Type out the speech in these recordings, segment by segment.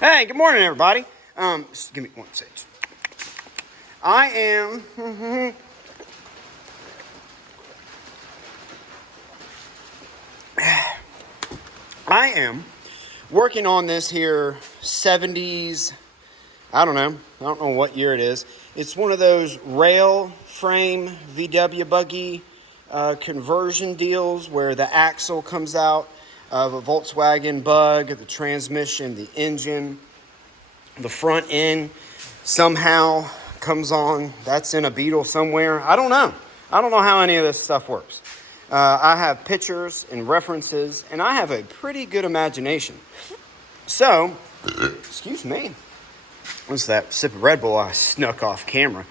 Hey, good morning, everybody. Just give me one second. I am working on this here 70s. I don't know what year it is. It's one of those rail frame VW buggy conversion deals where the axle comes out of a Volkswagen Bug, the transmission, the engine, the front end somehow comes on. That's in a Beetle somewhere. I don't know how any of this stuff works. I have pictures and references, and I have a pretty good imagination. So, excuse me. What's that sip of Red Bull I snuck off camera?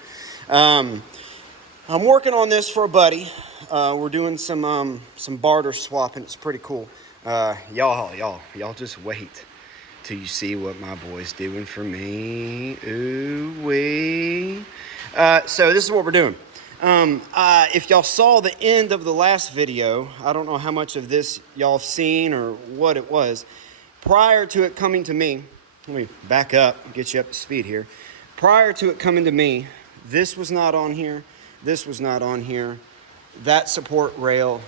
I'm working on this for a buddy. We're doing some barter swapping. It's pretty cool. Y'all just wait till you see what my boy's doing for me. Ooh wee. So this is what we're doing. If y'all saw the end of the last video, I don't know how much of this y'all have seen or what it was. Prior to it coming to me, let me back up, get you up to speed here. Prior to it coming to me, this was not on here. This was not on here. That support rail,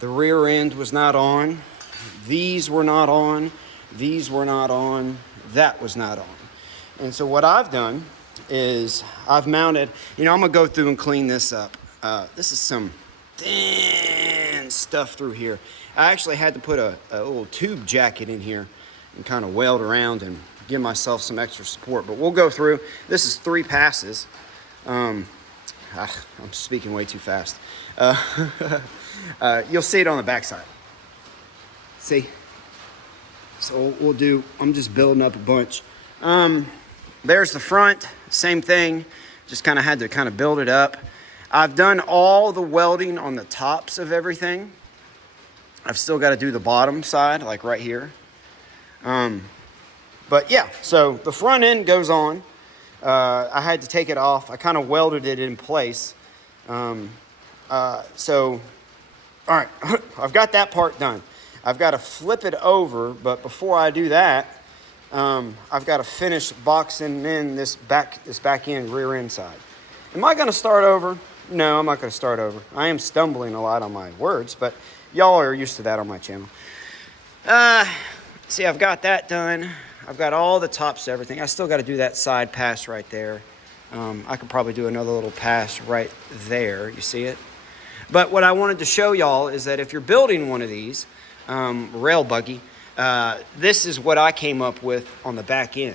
the rear end was not on. These were not on. These were not on. That was not on. And so what I've done is I've mounted, I'm going to go through and clean this up. This is some thin stuff through here. I actually had to put a little tube jacket in here and kind of weld around and give myself some extra support. But we'll go through. This is 3 passes. I'm speaking way too fast. You'll see it on the backside. See? So we'll do, I'm just building up a bunch. There's the front, same thing. Just kind of had to build it up. I've done all the welding on the tops of everything. I've still got to do the bottom side, like right here. But yeah, so the front end goes on. I had to take it off. I kind of welded it in place. So, all right, I've got that part done. I've got to flip it over, but before I do that, I've got to finish boxing in this back end, rear end side. Am I going to start over? No, I'm not going to start over. I am stumbling a lot on my words, but y'all are used to that on my channel. See, I've got that done. I've got all the tops, everything. I still got to do that side pass right there. I could probably do another little pass right there. You see it? But what I wanted to show y'all is that if you're building one of these, rail buggy, this is what I came up with on the back end.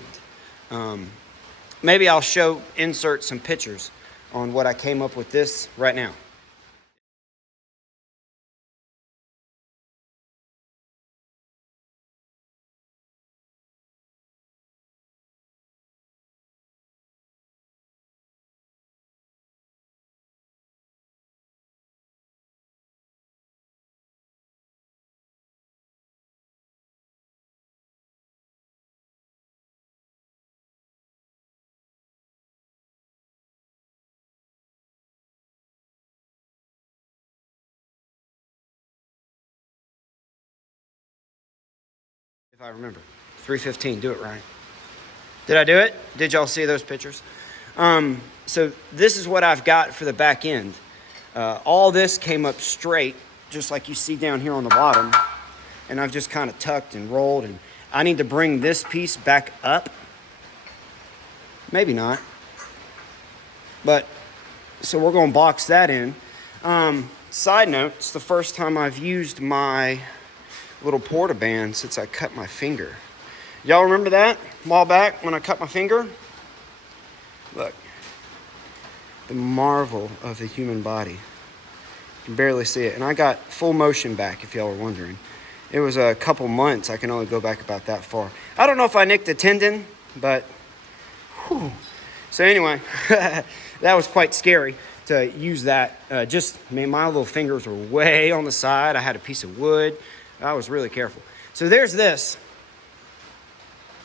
Maybe I'll insert some pictures on what I came up with this right now. If I remember, 3:15, do it right. Did I do it? Did y'all see those pictures? So this is what I've got for the back end. All this came up straight, just like you see down here on the bottom. And I've just kind of tucked and rolled. And I need to bring this piece back up. Maybe not. But, so we're going to box that in. Side note, it's the first time I've used my little porta-band since I cut my finger. Y'all remember that a while back when I cut my finger? Look, the marvel of the human body. You can barely see it. And I got full motion back, if y'all were wondering. It was a couple months. I can only go back about that far. I don't know if I nicked a tendon, but whew. So anyway, that was quite scary to use that. My little fingers were way on the side. I had a piece of wood. I was really careful. So there's this.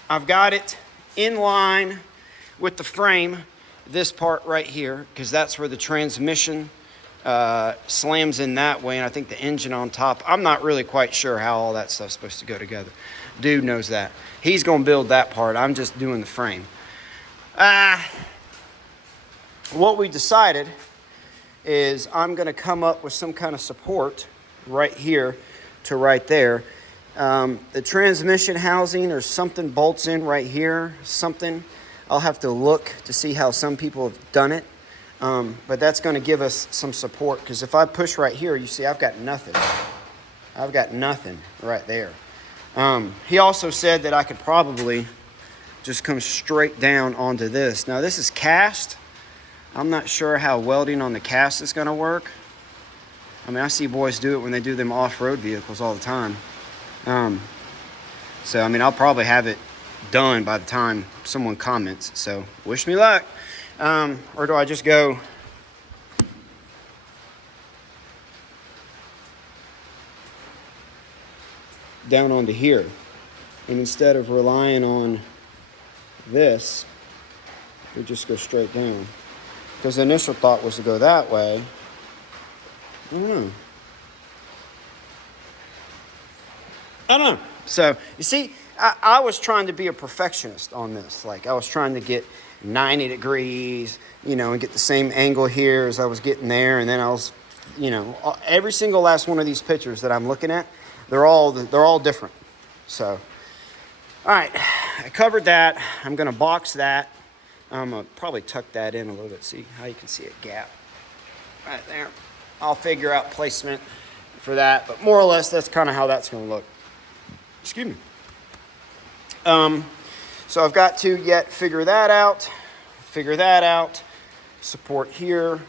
I've got it in line with the frame, this part right here, because that's where the transmission slams in that way, and I think the engine on top. I'm not really quite sure how all that stuff's supposed to go together. Dude knows that. He's gonna build that part. I'm just doing the frame. What we decided is I'm gonna come up with some kind of support right here to right there. The transmission housing or something bolts in right here, something. I'll have to look to see how some people have done it. But that's gonna give us some support, because if I push right here, you see I've got nothing. I've got nothing right there. He also said that I could probably just come straight down onto this. Now this is cast. I'm not sure how welding on the cast is gonna work. I mean, I see boys do it when they do them off-road vehicles all the time. So, I mean, I'll probably have it done by the time someone comments. So, wish me luck. Or do I just go down onto here? And instead of relying on this, we just go straight down. Because the initial thought was to go that way. I don't know. So, you see, I was trying to be a perfectionist on this. Like, I was trying to get 90 degrees, you know, and get the same angle here as I was getting there. And then I was, you know, every single last one of these pictures that I'm looking at, they're all different. So, all right, I covered that. I'm going to box that. I'm going to probably tuck that in a little bit. See how you can see a gap right there. I'll figure out placement for that, but more or less that's kind of how that's going to look. Excuse me. So I've got to yet figure that out. Support here.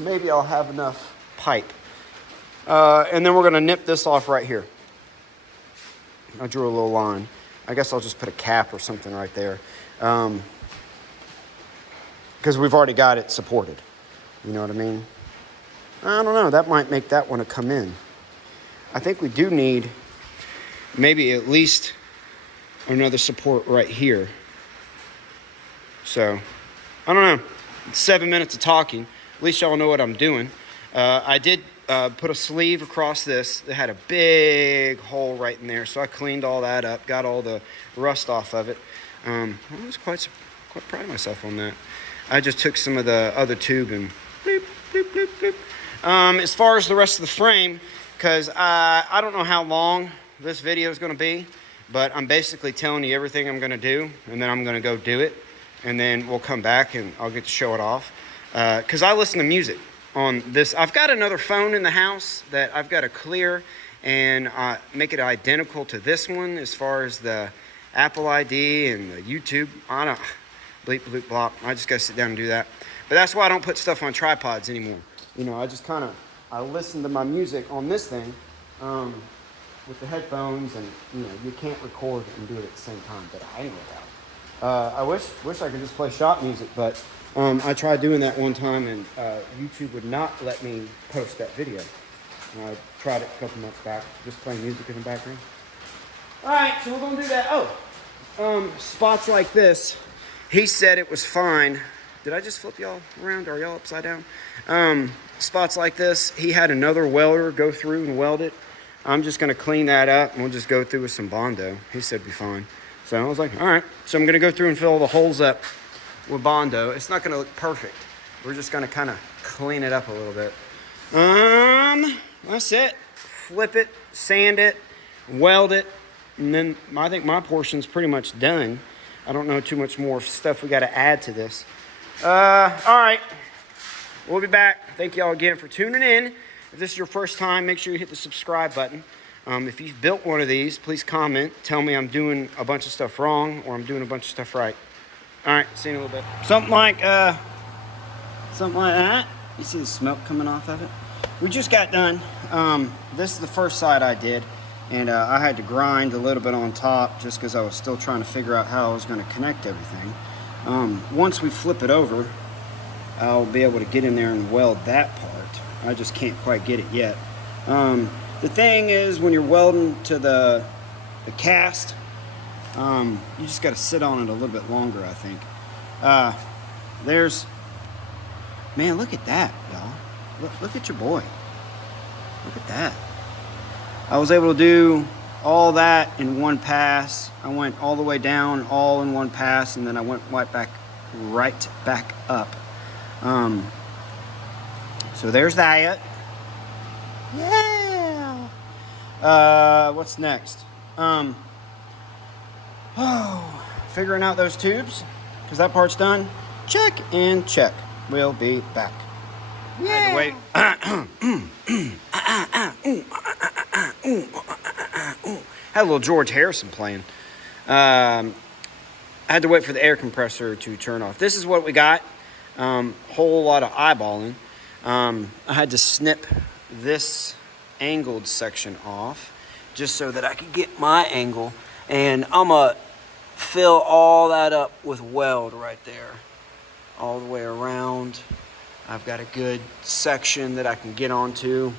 Maybe I'll have enough pipe. And then we're going to nip this off right here. I drew a little line. I guess I'll just put a cap or something right there. Because we've already got it supported. You know what I mean? I don't know. That might make that one to come in. I think we do need maybe at least another support right here. So, I don't know. It's 7 minutes of talking. At least y'all know what I'm doing. I did put a sleeve across this that had a big hole right in there. So I cleaned all that up, got all the rust off of it. I was quite proud of myself on that. I just took some of the other tube and bloop, bloop, bloop, bloop. As far as the rest of the frame, because I don't know how long this video is going to be, but I'm basically telling you everything I'm going to do, and then I'm going to go do it, and then we'll come back and I'll get to show it off. Because I listen to music on this. I've got another phone in the house that I've got to clear and make it identical to this one as far as the Apple ID and the YouTube. I don't bleep, bloop, blop. I just got to sit down and do that. But that's why I don't put stuff on tripods anymore. You know, I just kind of, I listen to my music on this thing with the headphones, and, you know, you can't record and do it at the same time, but I know that. I wish I could just play shop music, but I tried doing that one time, and YouTube would not let me post that video. And I tried it a couple months back, just playing music in the background. All right, so we're going to do that. Spots like this, he said it was fine. Did I just flip y'all around? Are y'all upside down? Spots like this, he had another welder go through and weld it. I'm just going to clean that up, and we'll just go through with some Bondo. He said it'd be fine. So I was like, all right. So I'm going to go through and fill all the holes up with Bondo. It's not going to look perfect. We're just going to kind of clean it up a little bit. That's it. Flip it, sand it, weld it, and then I think my portion's pretty much done. I don't know too much more stuff we got to add to this. All right. We'll be back. Thank y'all again for tuning in. If this is your first time, make sure you hit the subscribe button. If you've built one of these, please comment. Tell me I'm doing a bunch of stuff wrong or I'm doing a bunch of stuff right. All right, see you in a little bit. Something like that. You see the smoke coming off of it? We just got done. This is the first side I did, and I had to grind a little bit on top just because I was still trying to figure out how I was going to connect everything. Once we flip it over, I'll be able to get in there and weld that part. I just can't quite get it yet. The thing is, when you're welding to the cast, you just got to sit on it a little bit longer, I think. Man, look at that, y'all. Look at your boy. Look at that. I was able to do all that in one pass. I went all the way down, all in one pass, and then I went right back up. So there's that. Yeah. What's next? Figuring out those tubes, because that part's done. Check and check. We'll be back. Yeah. Wait. Had a little George Harrison playing. I had to wait for the air compressor to turn off. This is what we got. Whole lot of eyeballing. I had to snip this angled section off just so that I could get my angle. And I'm going to fill all that up with weld right there. All the way around. I've got a good section that I can get onto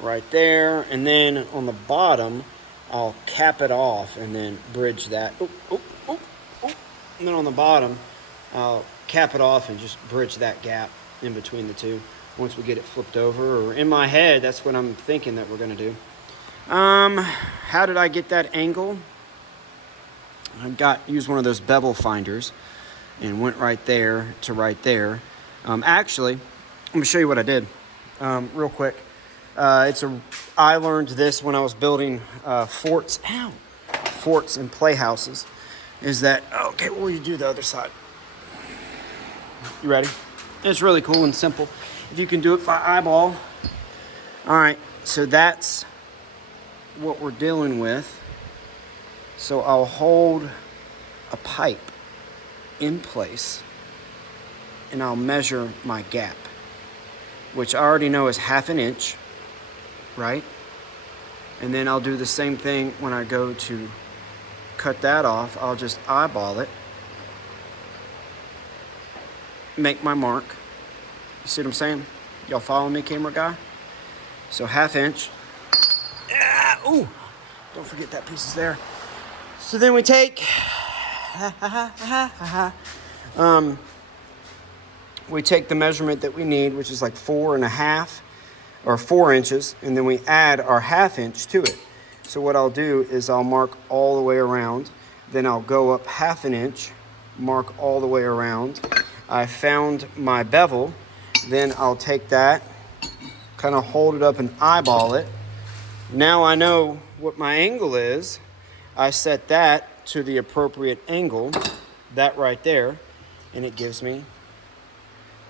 right there. And then on the bottom, I'll cap it off and then bridge that. And then on the bottom, I'll cap it off and just bridge that gap in between the two once we get it flipped over. Or in my head, that's what I'm thinking that we're going to do. How did I get that angle? I used one of those bevel finders and went right there to right there. Actually, I'm going to show you what I did real quick. I learned this when I was building forts and playhouses. Is that, okay, what will you do the other side? You ready? It's really cool and simple. If you can do it by eyeball. All right, so that's what we're dealing with. So I'll hold a pipe in place and I'll measure my gap, which I already know is 1/2 inch, right? And then I'll do the same thing when I go to cut that off. I'll just eyeball it, make my mark. You see what I'm saying? Y'all follow me, camera guy? So 1/2 inch. Ooh, don't forget that piece is there. So then we take, we take the measurement that we need, which is like 4.5 or 4 inches, and then we add our 1/2 inch to it. So what I'll do is I'll mark all the way around, then I'll go up 1/2 inch, mark all the way around. I found my bevel, then I'll take that, kind of hold it up and eyeball it. Now I know what my angle is. I set that to the appropriate angle, that right there, and it gives me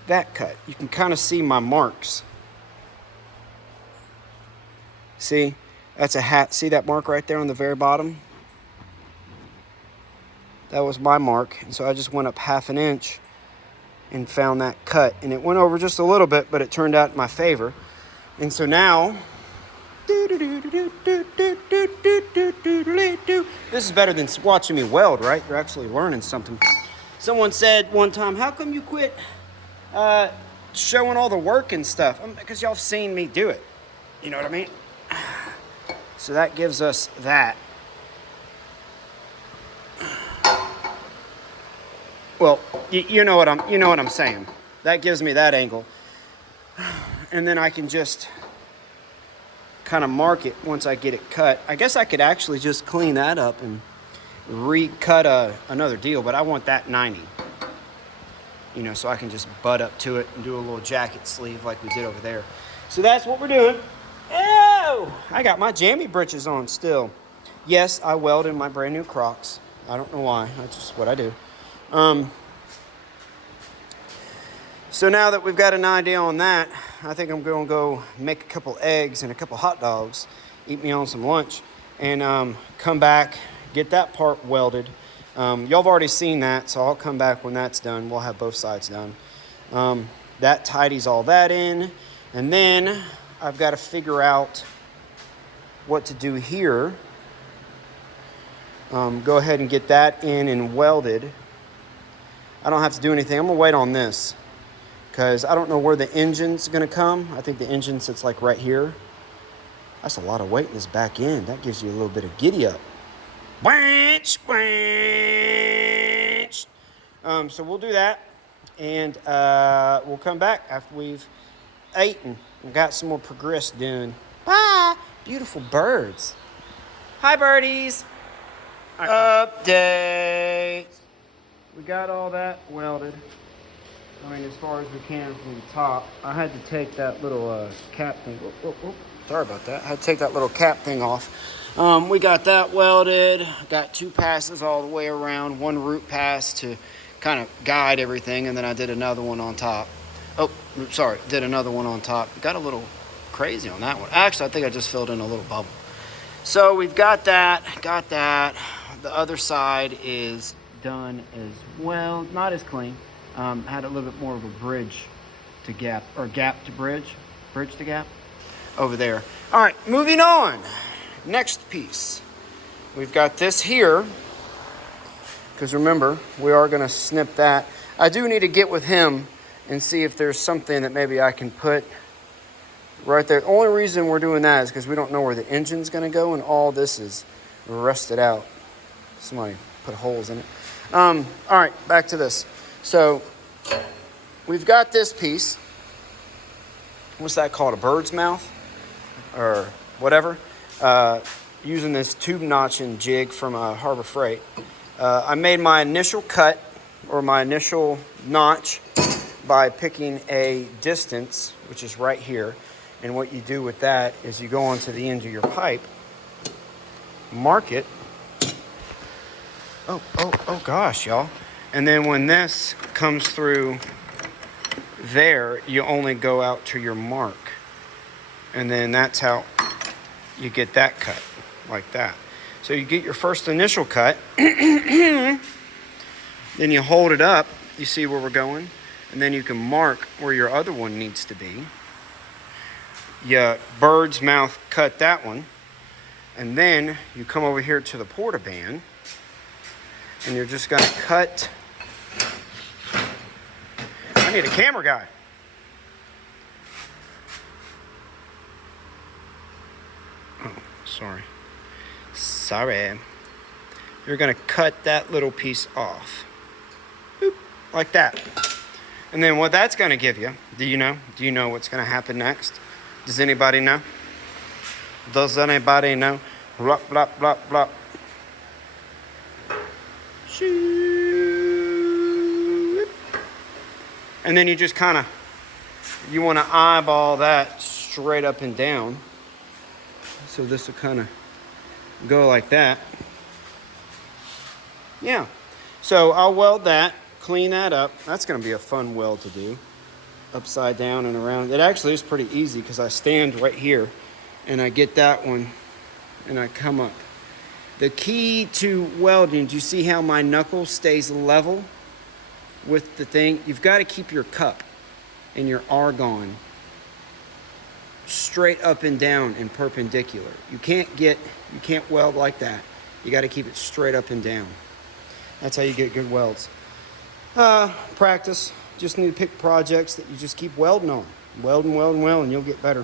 that cut. You can kind of see my marks. See, that's a hat. See that mark right there on the very bottom? That was my mark. And so I just went up 1/2 inch and found that cut. And it went over just a little bit, but it turned out in my favor. And so now, this is better than watching me weld, right? You're actually learning something. Someone said one time, how come you quit showing all the work and stuff? Because y'all have seen me do it. You know what I mean? So that gives us that. Well, you know what I'm saying. That gives me that angle. And then I can just kind of mark it once I get it cut. I guess I could actually just clean that up and recut another deal, but I want that 90. You know, so I can just butt up to it and do a little jacket sleeve like we did over there. So that's what we're doing. Oh, I got my jammy britches on still. Yes, I weld in my brand new Crocs. I don't know why. That's just what I do. So now that we've got an idea on that, I think I'm going to go make a couple eggs and a couple hot dogs, eat me on some lunch, and come back, get that part welded. Y'all have already seen that, so I'll come back when that's done. We'll have both sides done. That tidies all that in, and then I've got to figure out what to do here. Go ahead and get that in and welded. I don't have to do anything. I'm going to wait on this because I don't know where the engine's going to come. I think the engine sits like right here. That's a lot of weight in this back end. That gives you a little bit of giddy up. So we'll do that, and we'll come back after we've eaten and got some more progress done. Bye. Beautiful birds. Hi, birdies. Update. We got all that welded. I mean, as far as we can from the top. I had to take that little cap thing. Sorry about that. I had to take that little cap thing off. We got that welded. Got 2 passes all the way around. 1 root pass to kind of guide everything, and then I did another one on top. Oh, sorry, did another one on top. Got a little crazy on that one. Actually, I think I just filled in a little bubble. So we've got that. The other side is done as well. Not as clean. Had a little bit more of a bridge to gap, or gap to bridge to gap over there. All right, moving on. Next piece. We've got this here, because remember, we are going to snip that. I do need to get with him and see if there's something that maybe I can put right there. The only reason we're doing that is because we don't know where the engine's going to go, and all this is rusted out. Somebody put holes in it. All right, back to this. So we've got this piece. What's that called? A bird's mouth or whatever. Using this tube notching jig from Harbor Freight. I made my initial cut, or my initial notch, by picking a distance, which is right here. And what you do with that is you go onto the end of your pipe, mark it. Oh gosh, y'all. And then when this comes through there, you only go out to your mark. And then that's how you get that cut, like that. So you get your first initial cut, then you hold it up, you see where we're going, and then you can mark where your other one needs to be. You bird's mouth cut that one, and then you come over here to the portaband, and you're just gonna cut. I need a camera guy. Oh, sorry. You're gonna cut that little piece off. Boop, like that. And then what that's gonna give you, do you know? Do you know what's gonna happen next? Does anybody know? Does anybody know? Blop, blop, blop, blop. And then you just kind of, you want to eyeball that straight up and down. So this will kind of go like that. Yeah. So I'll weld that, clean that up. That's going to be a fun weld to do. Upside down and around. It actually is pretty easy because I stand right here and I get that one and I come up. The key to welding, do you see how my knuckle stays level with the thing? You've got to keep your cup and your argon straight up and down and perpendicular. You can't weld like that. You got to keep it straight up and down. That's how you get good welds. Practice. Just need to pick projects that you just keep welding on. Welding, and you'll get better.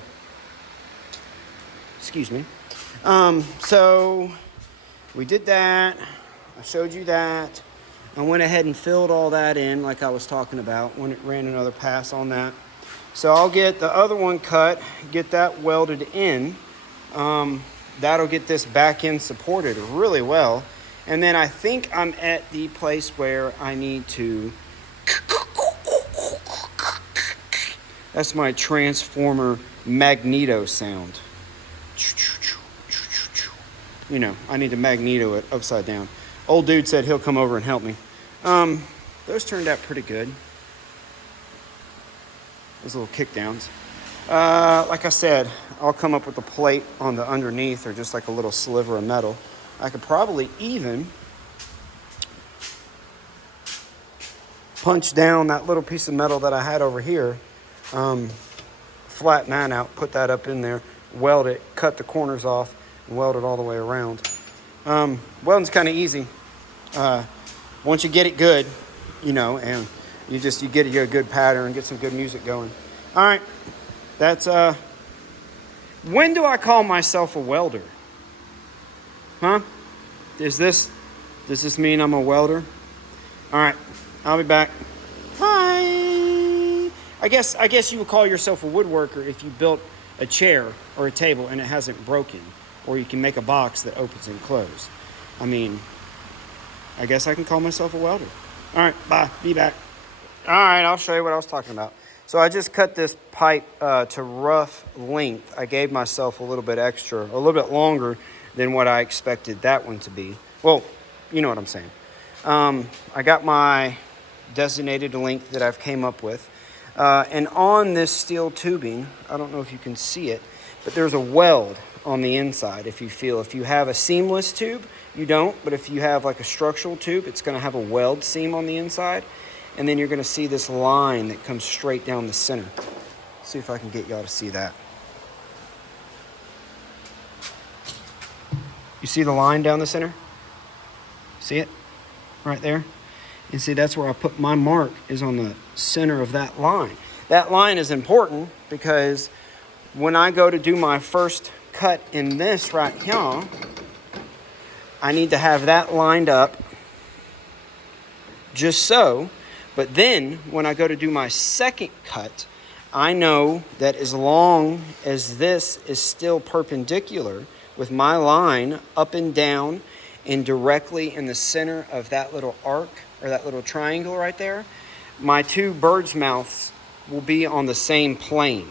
Excuse me. So we did that. I showed you that. I went ahead and filled all that in like I was talking about when it ran another pass on that. So I'll get the other one cut, get that welded in. That'll get this back end supported really well. And then I think I'm at the place where I need to... That's my transformer magneto sound. You know, I need to magneto it upside down. Old dude said he'll come over and help me. Those turned out pretty good. Those little kickdowns. Like I said, I'll come up with a plate on the underneath or just like a little sliver of metal. I could probably even punch down that little piece of metal that I had over here, flatten that out, put that up in there, weld it, cut the corners off, and weld it all the way around. Welding's kind of easy. Once you get it good, you know, and you get a good pattern, get some good music going. All right, that's, when do I call myself a welder? Huh? Does this mean I'm a welder? All right, I'll be back. Bye. I guess you would call yourself a woodworker if you built a chair or a table and it hasn't broken. or you can make a box that opens and closes. I mean, I guess I can call myself a welder. All right, bye. Be back. All right, I'll show you what I was talking about. So I just cut this pipe to rough length. I gave myself a little bit extra, a little bit longer than what I expected that one to be. Well, you know what I'm saying. I got my designated length that I've came up with. And on this steel tubing, I don't know if you can see it, but there's a weld on the inside. If you have a seamless tube, you don't, but if you have like a structural tube, it's going to have a weld seam on the inside. And then you're going to see this line that comes straight down the center. See if I can get y'all to see that. You see the line down the center? See it? Right there? And see, that's where I put my mark, is on the center of that line. That line is important because when I go to do my first cut in this right here, I need to have that lined up just so. But then when I go to do my second cut, I know that as long as this is still perpendicular with my line up and down and directly in the center of that little arc or that little triangle right there, my two bird's mouths will be on the same plane.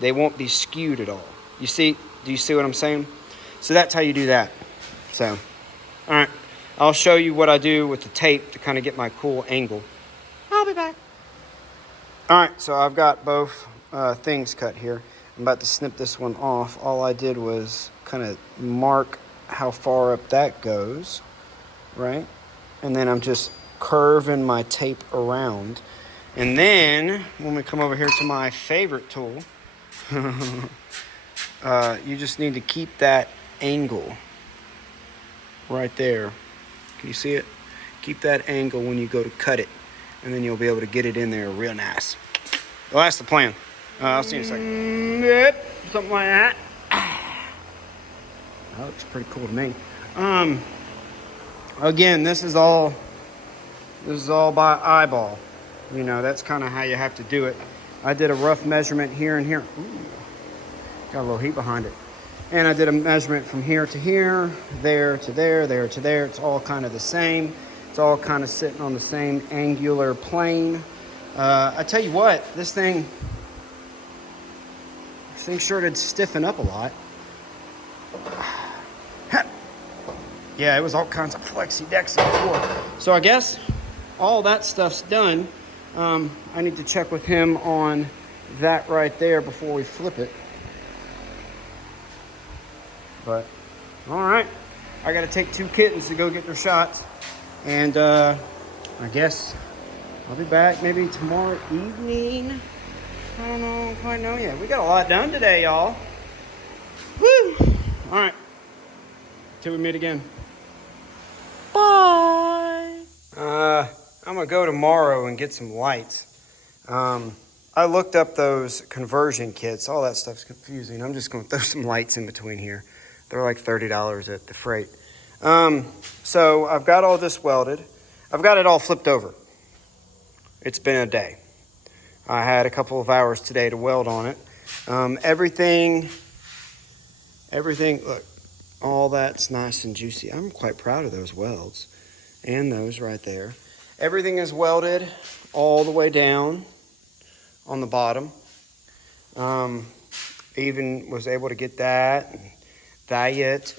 They won't be skewed at all. Do you see what I'm saying? So that's how you do that. So, all right, I'll show you what I do with the tape to kind of get my cool angle. I'll be back. All right, so I've got both things cut here. I'm about to snip this one off. All I did was kind of mark how far up that goes, right? And then I'm just curving my tape around. And then when we come over here to my favorite tool, you just need to keep that angle right there. Can you see it? Keep that angle when you go to cut it, and then you'll be able to get it in there real nice. Well, that's the plan. I'll see you in a second. Yep, something like that. That looks pretty cool to me. Again, this is all by eyeball. You know, that's kind of how you have to do it. I did a rough measurement here and here. Ooh, got a little heat behind it. And I did a measurement from here to here, there to there, there to there. It's all kind of the same. It's all kind of sitting on the same angular plane. I tell you what, this thing sure did stiffen up a lot. Yeah, it was all kinds of flexy-dexy before. So I guess all that stuff's done. I need to check with him on that right there before we flip it. But, all right. I got to take 2 kittens to go get their shots. And I guess I'll be back maybe tomorrow evening. I don't quite know yet. We got a lot done today, y'all. Woo! All right. Till we meet again. Bye. I'm going to go tomorrow and get some lights. I looked up those conversion kits. All that stuff's confusing. I'm just going to throw some lights in between here. They're like $30 at the freight. So I've got all this welded. I've got it all flipped over. It's been a day. I had a couple of hours today to weld on it. Everything, look, all that's nice and juicy. I'm quite proud of those welds and those right there. Everything is welded all the way down on the bottom. Even was able to get that and diet.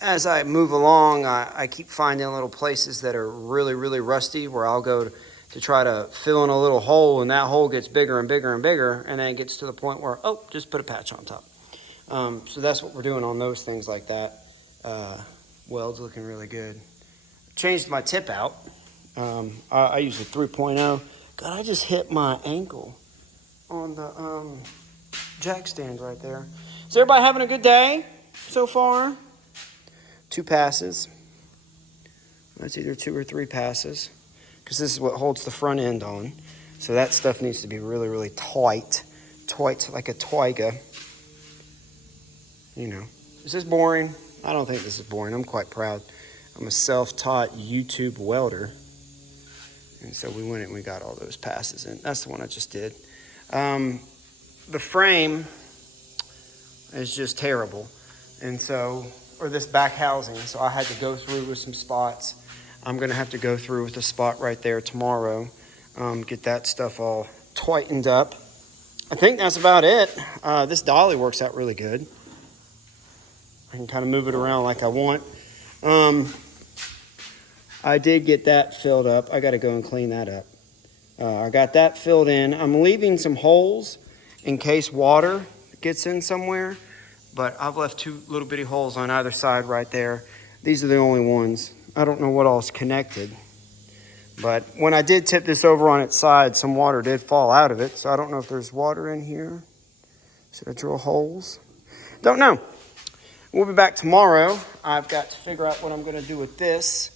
As I move along, I keep finding little places that are really, really rusty where I'll go to try to fill in a little hole, and that hole gets bigger and bigger and bigger, and then it gets to the point where, oh, just put a patch on top. So that's what we're doing on those things like that. Weld's looking really good. Changed my tip out. I use a 3.0. God, I just hit my ankle on the jack stand right there. Is everybody having a good day so far? 2 passes. That's either 2 or 3 passes, because this is what holds the front end on. So that stuff needs to be really, really tight like a twiga. You know, is this boring? I don't think this is boring. I'm quite proud. I'm a self-taught YouTube welder. And so we went and we got all those passes in. That's the one I just did. The frame is just terrible. And so, or this back housing. So I had to go through with some spots. I'm gonna have to go through with the spot right there tomorrow. Get that stuff all tightened up. I think that's about it. This dolly works out really good. I can kind of move it around like I want. I did get that filled up. I got to go and clean that up. I got that filled in. I'm leaving some holes in case water gets in somewhere, but I've left 2 little bitty holes on either side right there. These are the only ones. I don't know what else connected, but when I did tip this over on its side, some water did fall out of it, so I don't know if there's water in here. Should I drill holes? Don't know. We'll be back tomorrow. I've got to figure out what I'm going to do with this.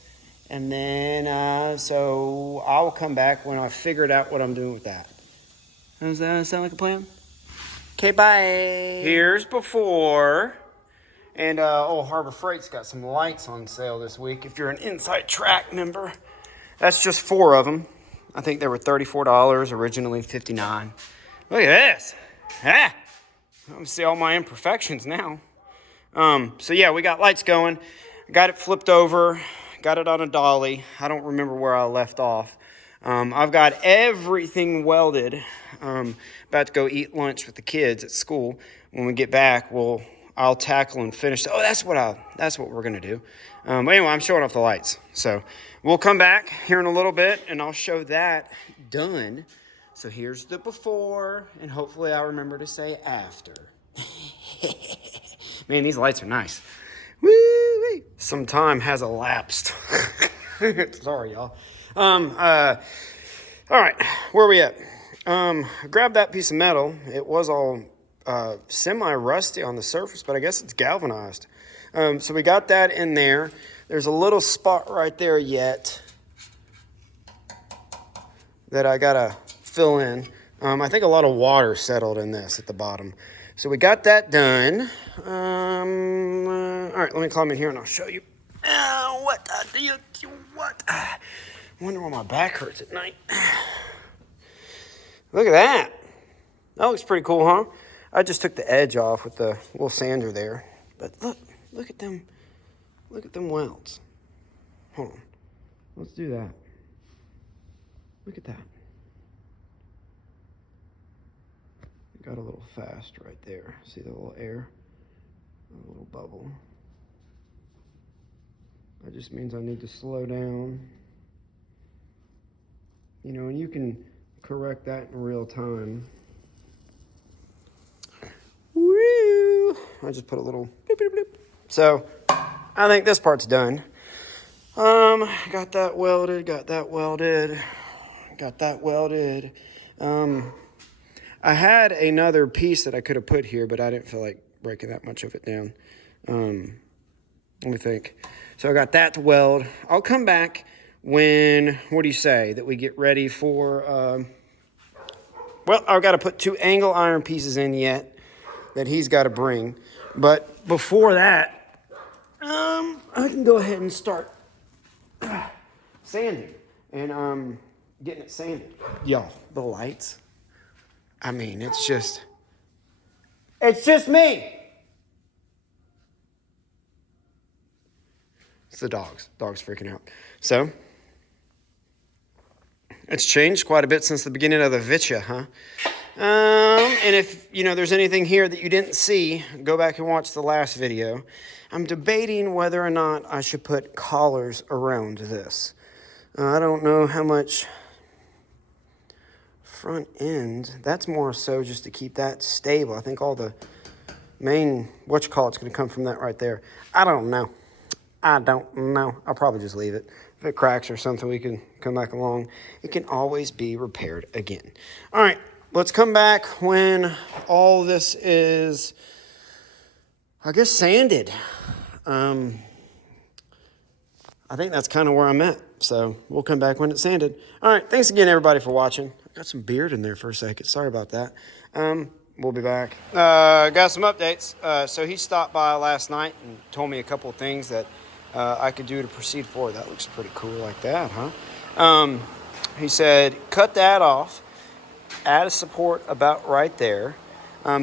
And then, so I'll come back when I figured out what I'm doing with that. Does that sound like a plan? Okay, bye. Here's before. And, Harbor Freight's got some lights on sale this week. If you're an Inside Track member, that's just 4 of them. I think they were $34, originally $59. Look at this. Ah, I'm gonna see all my imperfections now. So yeah, we got lights going. Got it flipped over. Got it on a dolly. I don't remember where I left off. I've got everything welded. About to go eat lunch with the kids at school. When we get back, I'll tackle and finish. Oh, that's what we're gonna do. But anyway, I'm showing off the lights. So we'll come back here in a little bit, and I'll show that done. So here's the before, and hopefully I'll remember to say after. Man, these lights are nice. Woo-wee. Some time has elapsed. Sorry, y'all. All right, where are we at? I grabbed that piece of metal. It was all semi-rusty on the surface, but I guess it's galvanized. So we got that in there. There's a little spot right there yet that I gotta fill in. I think a lot of water settled in this at the bottom. So we got that done. All right, let me climb in here and I'll show you. I wonder why my back hurts at night. Look at that. That looks pretty cool, huh? I just took the edge off with the little sander there. But look at them. Look at them welds. Hold on. Let's do that. Look at that. Got a little fast right there. See the little air? A little bubble. That just means I need to slow down. You know, and you can correct that in real time. Woo! I just put a little bloop, bloop, bloop. So, I think this part's done. Got that welded, got that welded, got that welded. I had another piece that I could have put here, but I didn't feel like breaking that much of it down. Let me think. So I got that to weld. I'll come back when, what do you say, that we get ready for, well, I've got to put 2 angle iron pieces in yet that he's got to bring. But before that, I can go ahead and start sanding and getting it sanded. Y'all, the lights. I mean, it's just me. It's the dogs. Dogs freaking out. So, it's changed quite a bit since the beginning of the Vitya, huh? And if, there's anything here that you didn't see, go back and watch the last video. I'm debating whether or not I should put collars around this. I don't know how much front end. That's more so just to keep that stable. I think all the main, it's going to come from that right there. I don't know. I'll probably just leave it. If it cracks or something, we can come back along. It can always be repaired again. All right, let's come back when all this is, I guess, sanded. I think that's kind of where I'm at. So we'll come back when it's sanded. All right, thanks again, everybody, for watching. I got some beard in there for a second. Sorry about that. We'll be back. Got some updates. So he stopped by last night and told me a couple of things that I could do to proceed forward. That looks pretty cool like that, huh? He said, cut that off, add a support about right there.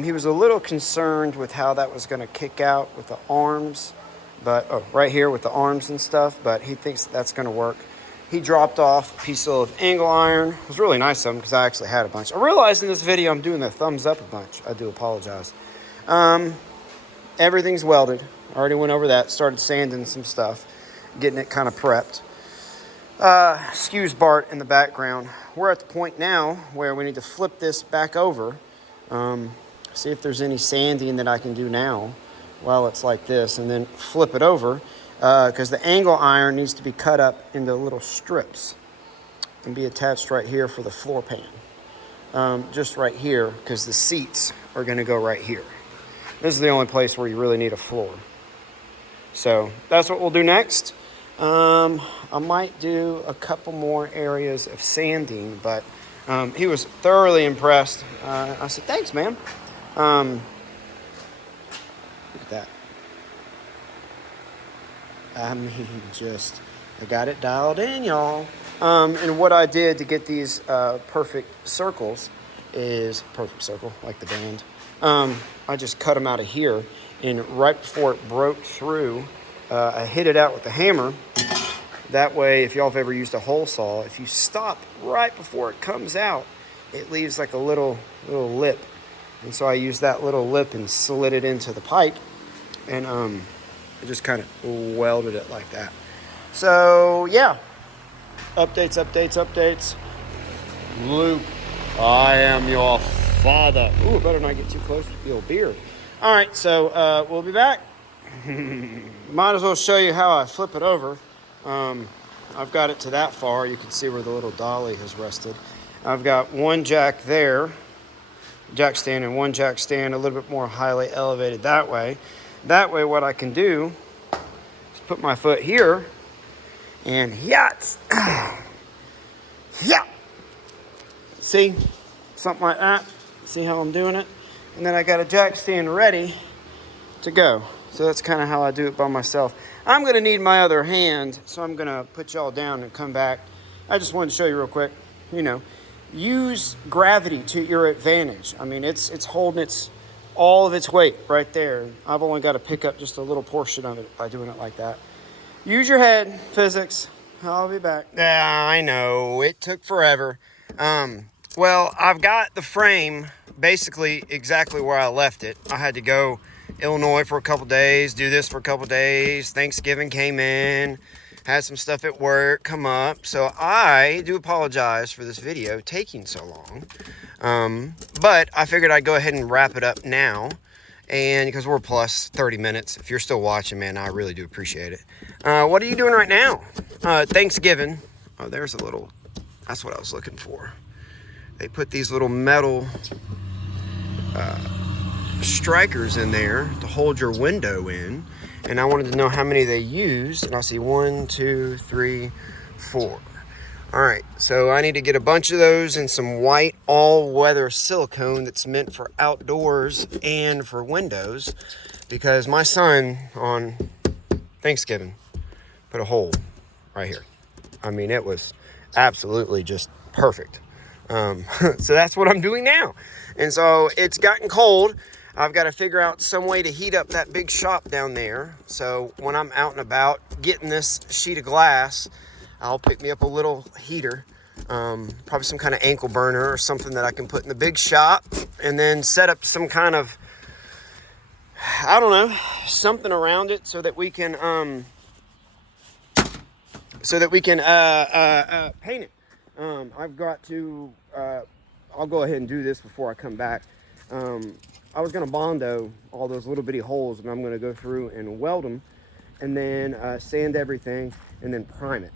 He was a little concerned with how that was going to kick out with the arms, but right here with the arms and stuff, but he thinks that's going to work. He dropped off a piece of angle iron. It was really nice of him because I actually had a bunch. I realized in this video I'm doing the thumbs up a bunch. I do apologize. Everything's welded. I already went over that. Started sanding some stuff, getting it kind of prepped. Excuse Bart in the background. We're at the point now where we need to flip this back over. See if there's any sanding that I can do now while it's like this, and then flip it over because the angle iron needs to be cut up into little strips and be attached right here for the floor pan. Just right here because the seats are going to go right here. This is the only place where you really need a floor. So that's what we'll do next. I might do a couple more areas of sanding, but he was thoroughly impressed. I said, thanks, man. Look at that. I mean, I got it dialed in, y'all. And what I did to get these perfect circles is, perfect circle, like the band. I just cut them out of here, and right before it broke through, I hit it out with the hammer. That way, if y'all have ever used a hole saw, if you stop right before it comes out, it leaves like a little lip. And so I used that little lip and slid it into the pipe, and I just kind of welded it like that. So yeah, updates. Luke, I am your father. Ooh, better not get too close with the old beard. All right, so we'll be back. Might as well show you how I flip it over. I've got it to that far. You can see where the little dolly has rested. I've got one jack there, jack stand, and one jack stand a little bit more highly elevated that way. That way what I can do is put my foot here and yachts. Yeah. See? Something like that. See how I'm doing it? And then I got a jack stand ready to go. So that's kind of how I do it by myself. I'm going to need my other hand, so I'm going to put y'all down and come back. I just wanted to show you real quick. You know, use gravity to your advantage. I mean, it's holding all of its weight right there. I've only got to pick up just a little portion of it by doing it like that. Use your head, physics. I'll be back. Yeah, I know. It took forever. Well, I've got the frame basically exactly where I left it. I had to go Illinois for a couple days, do this for a couple days. Thanksgiving came in, had some stuff at work come up. So I do apologize for this video taking so long. But I figured I'd go ahead and wrap it up now. And because we're plus 30 minutes, if you're still watching, man, I really do appreciate it. What are you doing right now? Thanksgiving. Oh, there's a little, that's what I was looking for. They put these little metal strikers in there to hold your window in, and I wanted to know how many they used, and I see 1, 2, 3, 4. All right, so I need to get a bunch of those and some white all-weather silicone that's meant for outdoors and for windows, because my son on Thanksgiving put a hole right here. I mean, it was absolutely just perfect. So that's what I'm doing now. And so it's gotten cold. I've got to figure out some way to heat up that big shop down there. So when I'm out and about getting this sheet of glass, I'll pick me up a little heater, probably some kind of ankle burner or something that I can put in the big shop, and then set up some kind of, I don't know, something around it so that we can paint it. I've got to, I'll go ahead and do this before I come back. I was going to Bondo all those little bitty holes, and I'm going to go through and weld them, and then sand everything, and then prime it.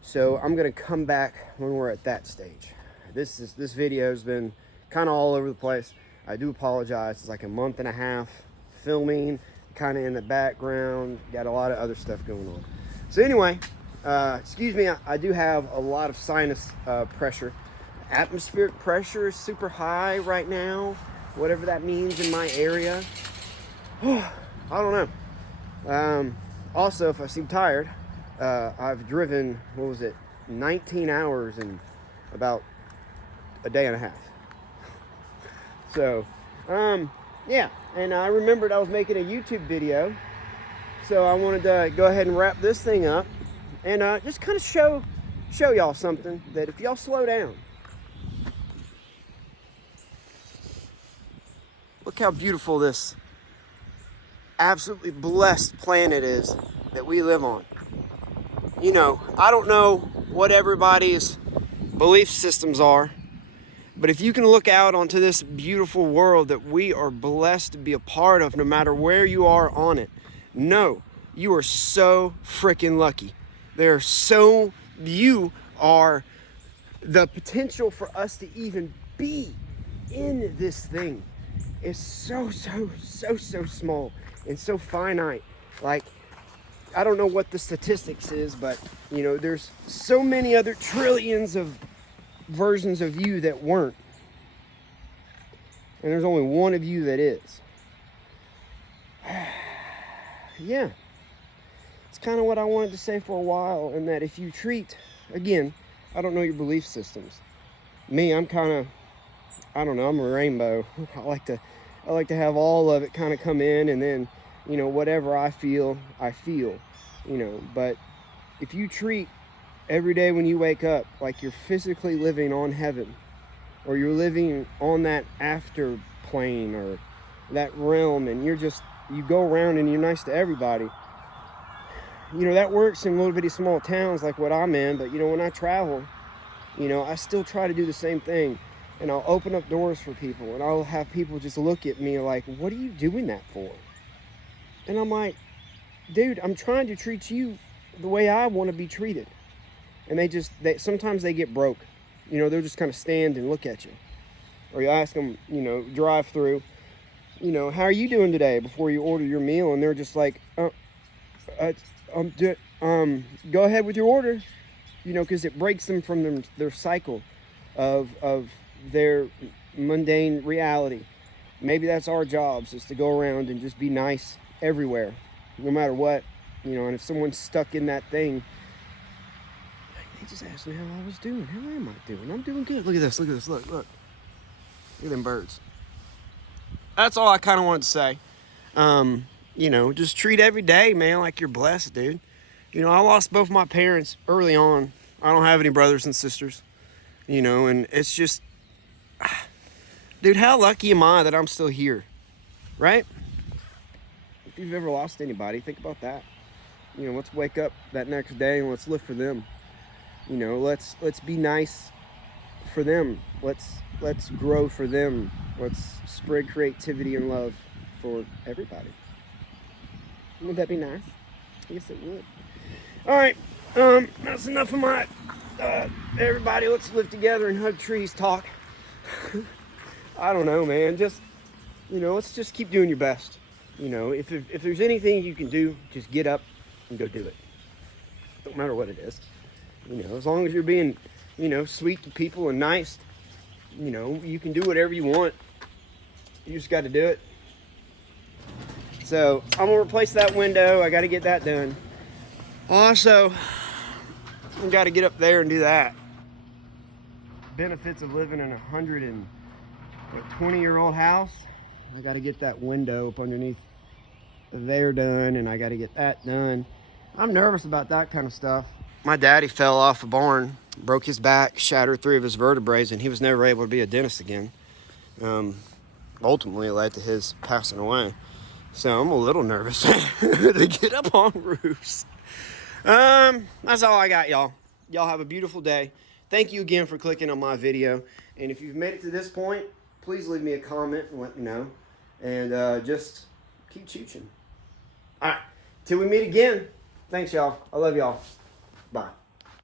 So I'm going to come back when we're at that stage. This video has been kind of all over the place. I do apologize. It's like a month and a half filming, kind of in the background. Got a lot of other stuff going on. So anyway, excuse me, I do have a lot of sinus pressure. Atmospheric pressure is super high right now, whatever that means in my area. I don't know. Also, if I seem tired, I've driven, 19 hours in about a day and a half. So Yeah, and I remembered I was making a YouTube video, so I wanted to go ahead and wrap this thing up and just kind of show y'all something that if y'all slow down, look how beautiful this absolutely blessed planet is that we live on. You know, I don't know what everybody's belief systems are, but if you can look out onto this beautiful world that we are blessed to be a part of, no matter where you are on it, no, you are so freaking lucky. You are the potential for us to even be in this thing is so small and so finite. Like, I don't know what the statistics is, but you know, there's so many other trillions of versions of you that weren't, and there's only one of you that is. Yeah, it's kind of what I wanted to say for a while, and that if you treat, again, I don't know your belief systems. Me, I'm kind of, I don't know, I'm a rainbow. I like to have all of it kind of come in, and then, you know, whatever I feel, you know. But if you treat every day when you wake up like you're physically living on heaven, or you're living on that after plane or that realm, and you go around and you're nice to everybody, you know, that works in little bitty small towns like what I'm in. But you know, when I travel, you know, I still try to do the same thing, and I'll open up doors for people, and I'll have people just look at me like, what are you doing that for? And I'm like, dude, I'm trying to treat you the way I want to be treated. And sometimes they get broke. You know, they'll just kind of stand and look at you. Or you ask them, you know, drive through, you know, how are you doing today before you order your meal? And they're just like, go ahead with your order. You know, because it breaks them from their cycle of their mundane reality. Maybe that's our jobs, is to go around and just be nice everywhere, no matter what. You know, and if someone's stuck in that thing, they just asked me how I was doing. How am I doing? I'm doing good. Look at this. Look. Look at them birds. That's all I kind of wanted to say. You know, just treat every day, man, like you're blessed, dude. You know, I lost both my parents early on. I don't have any brothers and sisters, you know, and it's just, dude, how lucky am I that I'm still here, right? If you've ever lost anybody, think about that. You know, let's wake up that next day and let's live for them. You know, let's be nice for them. Let's grow for them. Let's spread creativity and love for everybody. Would that be nice? I guess it would. All right, that's enough of my everybody, let's live together and hug trees talk. I don't know, man. Just, you know, let's just keep doing your best. You know, if there's anything you can do, just get up and go do it. Don't matter what it is. You know, as long as you're being, you know, sweet to people and nice, you know, you can do whatever you want. You just got to do it. So I'm gonna replace that window. I got to get that done. Also, I got to get up there and do that. Benefits of living in a 120-year-old house. I got to get that window up underneath there done, and I got to get that done. I'm nervous about that kind of stuff. My daddy fell off a barn, broke his back, shattered 3 of his vertebrae, and he was never able to be a dentist again. Ultimately, it led to his passing away. So I'm a little nervous to get up on roofs. That's all I got, y'all. Y'all have a beautiful day. Thank you again for clicking on my video. And if you've made it to this point, please leave me a comment and let me know. And just keep chooching. All right. Till we meet again. Thanks, y'all. I love y'all. Bye.